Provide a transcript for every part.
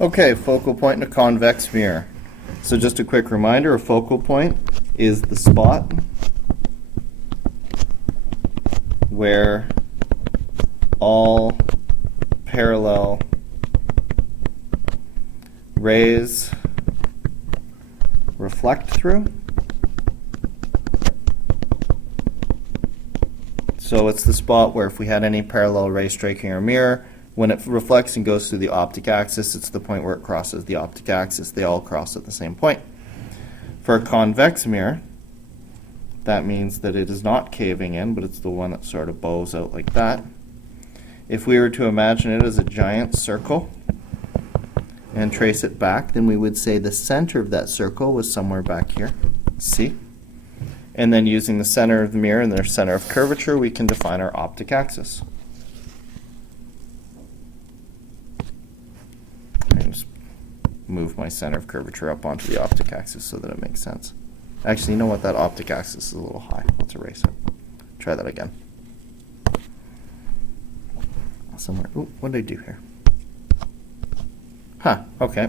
Okay, focal point in a convex mirror. So just a quick reminder, a focal point is the spot where all parallel rays reflect through. So it's the spot where if we had any parallel ray striking our mirror, when it reflects and goes through the optic axis, it's the point where it crosses the optic axis. They all cross at the same point. For a convex mirror, that means that it is not caving in, but it's the one that sort of bows out like that. If we were to imagine it as a giant circle and trace it back, then we would say the center of that circle was somewhere back here, C. And then using the center of the mirror and their center of curvature, we can define our optic axis. And just move my center of curvature up onto the optic axis so that it makes sense. Actually, you know what? That optic axis is a little high. Let's erase it. Try that again. Somewhere. Ooh, what did I do here? Huh. Okay.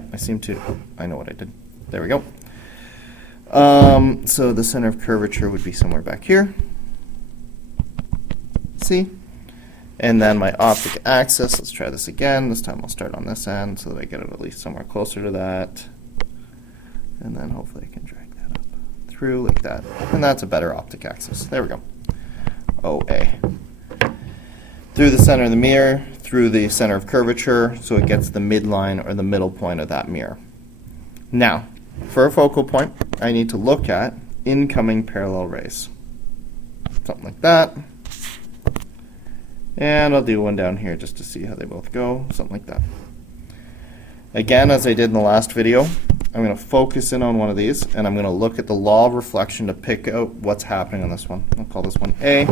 I know what I did. There we go. So the center of curvature would be somewhere back here. See? And then my optic axis, let's try this again. This time I'll start on this end so that I get it at least somewhere closer to that. And then hopefully I can drag that up through like that. And that's a better optic axis. There we go. OA. Through the center of the mirror, through the center of curvature, so it gets the midline or the middle point of that mirror. Now, for a focal point, I need to look at incoming parallel rays. Something like that. And I'll do one down here just to see how they both go, something like that. Again, as I did in the last video, I'm going to focus in on one of these, and I'm going to look at the law of reflection to pick out what's happening on this one. I'll call this one A,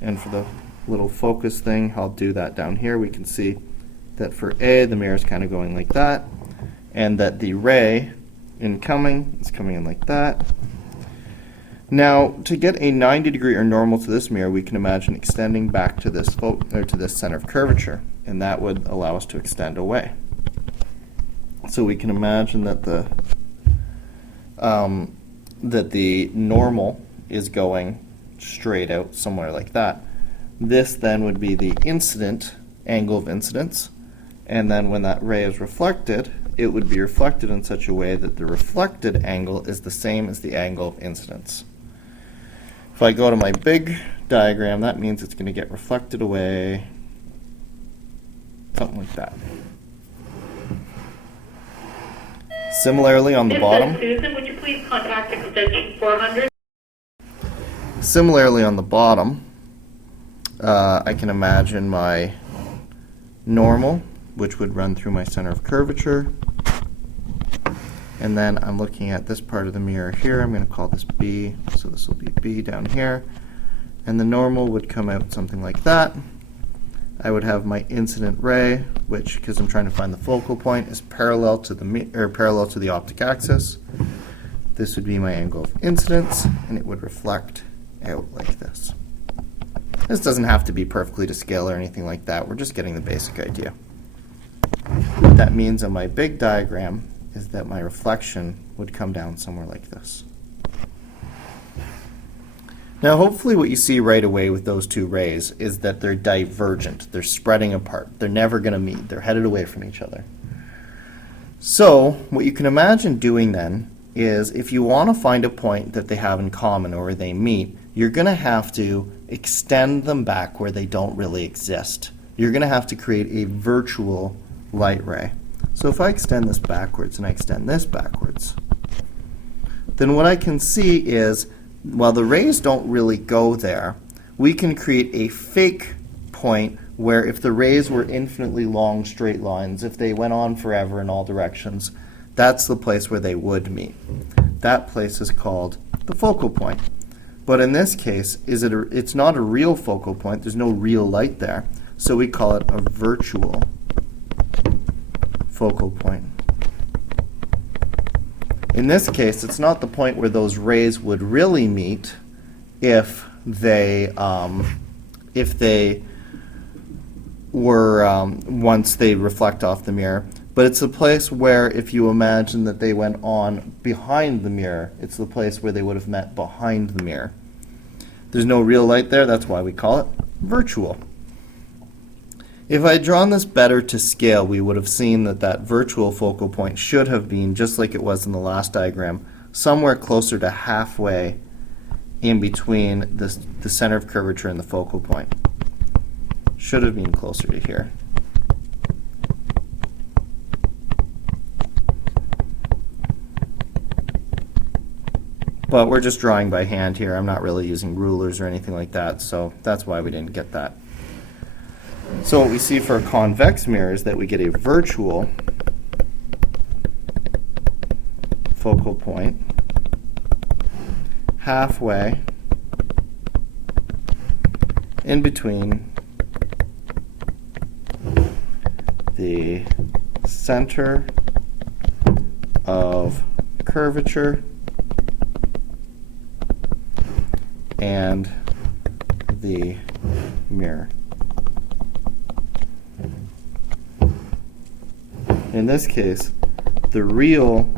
and for the little focus thing, I'll do that down here. We can see that for A, the mirror is kind of going like that, and that the ray incoming is coming in like that. Now, to get a 90-degree or normal to this mirror, we can imagine extending back to this center of curvature, and that would allow us to extend away. So we can imagine that the normal is going straight out somewhere like that. This then would be the incident angle of incidence, and then when that ray is reflected, it would be reflected in such a way that the reflected angle is the same as the angle of incidence. If I go to my big diagram, that means it's going to get reflected away, something like that. Similarly on the bottom. Susan, would you please contact extension 400? Similarly on the bottom, I can imagine my normal, which would run through my center of curvature. And then I'm looking at this part of the mirror here. I'm going to call this B, so this will be B down here. And the normal would come out something like that. I would have my incident ray, which, because I'm trying to find the focal point, is parallel to the optic axis. This would be my angle of incidence, and it would reflect out like this. This doesn't have to be perfectly to scale or anything like that. We're just getting the basic idea. What that means on my big diagram is that my reflection would come down somewhere like this. Now hopefully what you see right away with those two rays is that they're divergent. They're spreading apart. They're never going to meet. They're headed away from each other. So what you can imagine doing then is if you want to find a point that they have in common or where they meet, you're going to have to extend them back where they don't really exist. You're going to have to create a virtual light ray. So if I extend this backwards and I extend this backwards, then what I can see is, while the rays don't really go there, we can create a fake point where if the rays were infinitely long straight lines, if they went on forever in all directions, that's the place where they would meet. That place is called the focal point. But in this case, it's not a real focal point. There's no real light there. So we call it a virtual focal point. In this case, it's not the point where those rays would really meet if they were, once they reflect off the mirror, But it's a place where if you imagine that they went on behind the mirror, it's the place where they would have met behind the mirror. There's no real light there, that's why we call it virtual. If I had drawn this better to scale, we would have seen that that virtual focal point should have been, just like it was in the last diagram, somewhere closer to halfway in between the center of curvature and the focal point. Should have been closer to here. But we're just drawing by hand here. I'm not really using rulers or anything like that, so that's why we didn't get that. So what we see for a convex mirror is that we get a virtual focal point halfway in between the center of curvature and the mirror. In this case, the real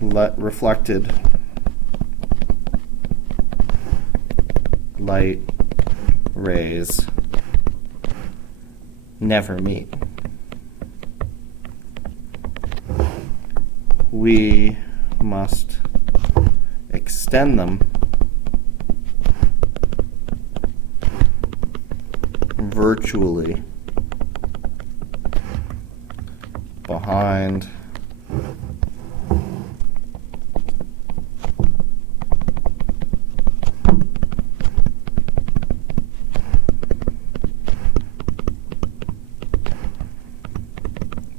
reflected light rays never meet. We must extend them virtually behind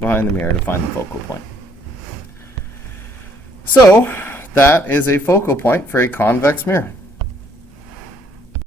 the mirror to find the focal point. So that is a focal point for a convex mirror.